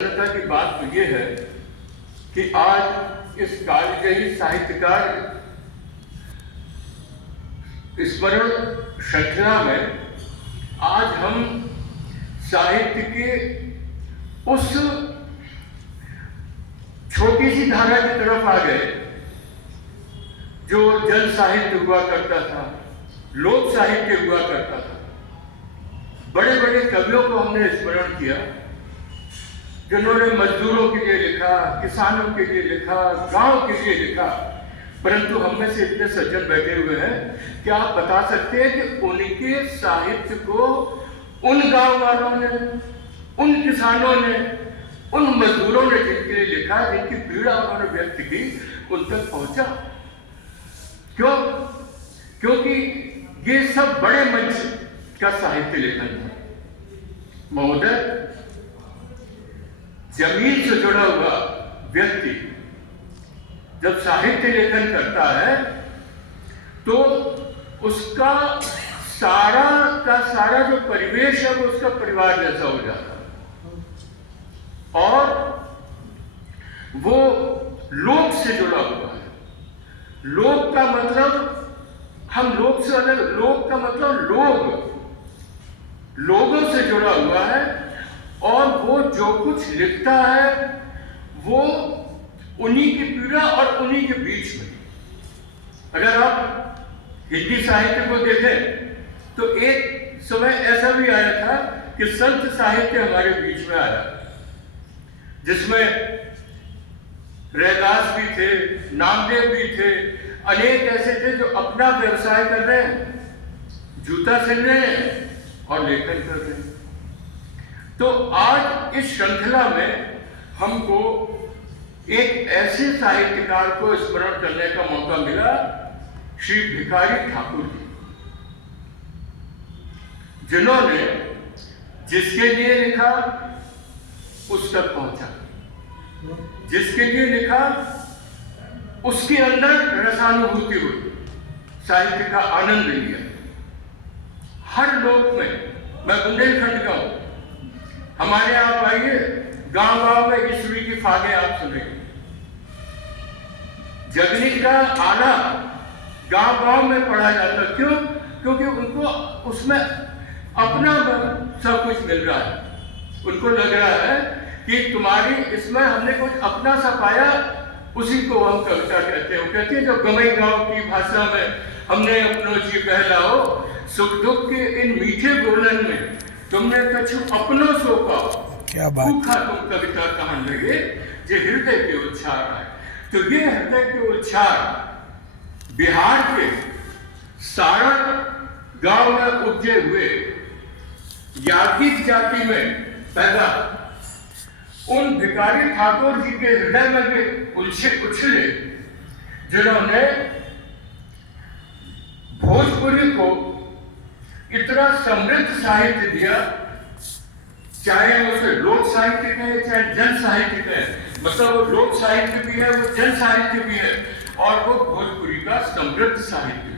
की बात तो ये है कि आज इस कालजयी साहित्यकार स्मरण श्रृंखला में आज हम साहित्य के उस छोटी सी धारा की तरफ आ गए जो जन साहित्य हुआ करता था, लोक साहित्य हुआ करता था। बड़े बड़े कवियों को हमने स्मरण किया जिन्होंने मजदूरों के लिए लिखा, किसानों के लिए लिखा, गांव के लिए लिखा। परंतु हम में से इतने सज्जन बैठे हुए हैं कि आप बता सकते हैं कि उनके साहित्य को उन गांव वालों ने, उन किसानों ने, उन मजदूरों ने जिनके लिए लिखा, जिनकी पीड़ा उन्होंने व्यक्त की, उन तक पहुंचा। क्यों? क्योंकि ये सब बड़े मंच का साहित्य लेखन है महोदय। जमीन से जुड़ा हुआ व्यक्ति जब साहित्य लेखन करता है तो उसका सारा का सारा जो परिवेश है वो उसका परिवार जैसा हो जाता है और वो लोक से जुड़ा हुआ है। लोक का मतलब हम लोक से अलग, लोक का मतलब लोगों से जुड़ा हुआ है और वो जो कुछ लिखता है वो उन्हीं की पीड़ा और उन्हीं के बीच में। अगर आप हिंदी साहित्य को देखें तो एक समय ऐसा भी आया था कि संत साहित्य हमारे बीच में आया, जिसमें रैदास भी थे, नामदेव भी थे, अनेक ऐसे थे जो अपना व्यवसाय कर रहे हैं, जूता सिल रहे हैं और लेखन कर रहे हैं। तो आज इस श्रृंखला में हमको एक ऐसे साहित्यकार को स्मरण करने का मौका मिला, श्री भिखारी ठाकुर जी, जिन्होंने जिसके लिए लिखा उस तक पहुंचा, जिसके लिए लिखा उसके अंदर रसानुभूति हुई, साहित्य का आनंद लिया। हर लोक में, मैं बुंदेलखंड का हूं, हमारे आप आइए, गांव गांव में ईश्वरी की फागे आप सुनेंगे। जगनी का आना गांव गांव में पढ़ा जाता। क्यों? क्योंकि उनको उसमें अपना सब कुछ मिल रहा है। उनको लग रहा है कि तुम्हारी इसमें हमने कुछ अपना सा पाया, उसी को हम कविता कहते हैं। कहते हैं जो गमई गांव की भाषा में हमने अपनों जी बहलाओ, सुख दुख के इन मीठे बोलन में तुमने कछु अपनों सो पाओ। क्या बात। भूखा तुम कविता कहन लगे जे हृदय के उच्छार है। तो ये हृदय के उच्छार बिहार के सारण गांव में उपजे हुए यादव जाति में पैदा उन भिखारी ठाकुर जी के हृदय में भी उछले, जिन्होंने भोजपुरी को इतना समृद्ध साहित्य दिया, चाहे उसे लोक साहित्य कहे चाहे जन साहित्य कहे। मतलब वो लोक साहित्य भी है, वो जन साहित्य भी है और वो भोजपुरी का समृद्ध साहित्य है।